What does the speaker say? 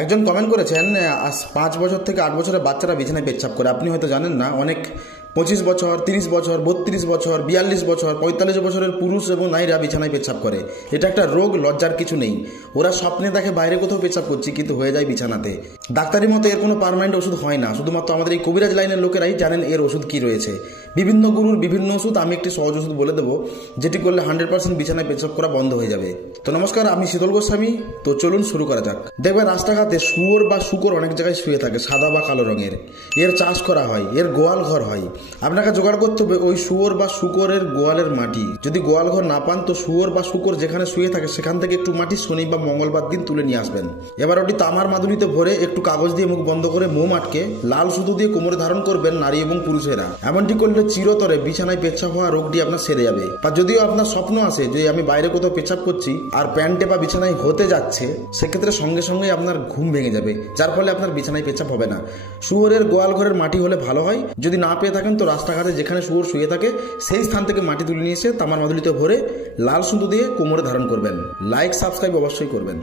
একজন কমেন্ট করেছেন, আজ 5 বছর থেকে 8 বছরের বাচ্চারা বিছানায় পেচ্ছাপ করে। আপনি হয়তো জানেন না, অনেক 25 বছর, 30 বছর, 32 বছর, 42 বছর, 45 বছরের পুরুষ এবং নারীরা বিছানায় পেচ্ছাপ করে। এটা একটা রোগ, লজ্জার কিছু নেই। ওরা স্বপ্নে দেখে বাইরে কোথাও পেচ্ছাপ করছি, কিন্তু হয়ে যায় বিছানাতে। ডাক্তারি মতো এর কোনো পার্মানেন্ট ওষুধ হয় না, শুধুমাত্র আমাদের এই কবিরাজ লাইনের লোকেরাই জানেন এর ওষুধ কী রয়েছে। বিভিন্ন গুরুর বিভিন্ন ওষুধ, আমি একটি সহজ ওষুধ বলে দেবো, যেটি করলে 100% বিছানায় পেচ্ছাপ করা বন্ধ হয়ে যাবে। তো নমস্কার, আমি শীতল গোস্বামী। তো চলুন শুরু করা যাক। দেখবেন রাস্তাঘাটে শুয়োর বা শূকর অনেক জায়গায় শুয়ে থাকে, সাদা বা কালো রঙের। এর চাষ করা হয়, এর গোয়াল ঘর হয়। আপনাকে জোগাড় করতে হবে ওই শুয়োর বা শূকরের গোয়ালের মাটি। যদি গোয়াল ঘর না পান তো শুয়োর বা শূকর যেখানে শুয়ে থাকে সেখান থেকে একটু মাটি শনি বা মঙ্গলবার দিন তুলে নিয়ে আসবেন। এবার ওটি তামার মাদুলিতে ভরে একটু কাগজ দিয়ে মুখ বন্ধ করে মোম আটকে লাল সুতো দিয়ে কোমরে ধারণ করবেন নারী এবং পুরুষেরা। এমনটি করলে চিরতরে বিছানায় পেচ্ছাপ হওয়া রোগটি আপনার সেরে যাবে। বা যদিও আপনার স্বপ্ন আসে যে আমি বাইরে কোথাও পেচ্ছাপ করছি আর প্যান্টে বা বিছানায় হতে যাচ্ছে, সেক্ষেত্রে সঙ্গে সঙ্গে আপনার ঘুম ভেঙে যাবে, যার ফলে আপনার বিছানায় পেচ্ছাপ হবে না। শুয়োরের গোয়াল ঘরের মাটি হলে ভালো হয়। যদি না পেয়ে থাকেন তো রাস্তাঘাটে যেখানে শুয়োর শুয়ে থাকে সেই স্থান থেকে মাটি তুলে নিয়ে এসে তামার মাদুলিতে ভরে লাল সুতো দিয়ে কোমরে ধারণ করবেন। লাইক সাবস্ক্রাইব অবশ্যই করবেন।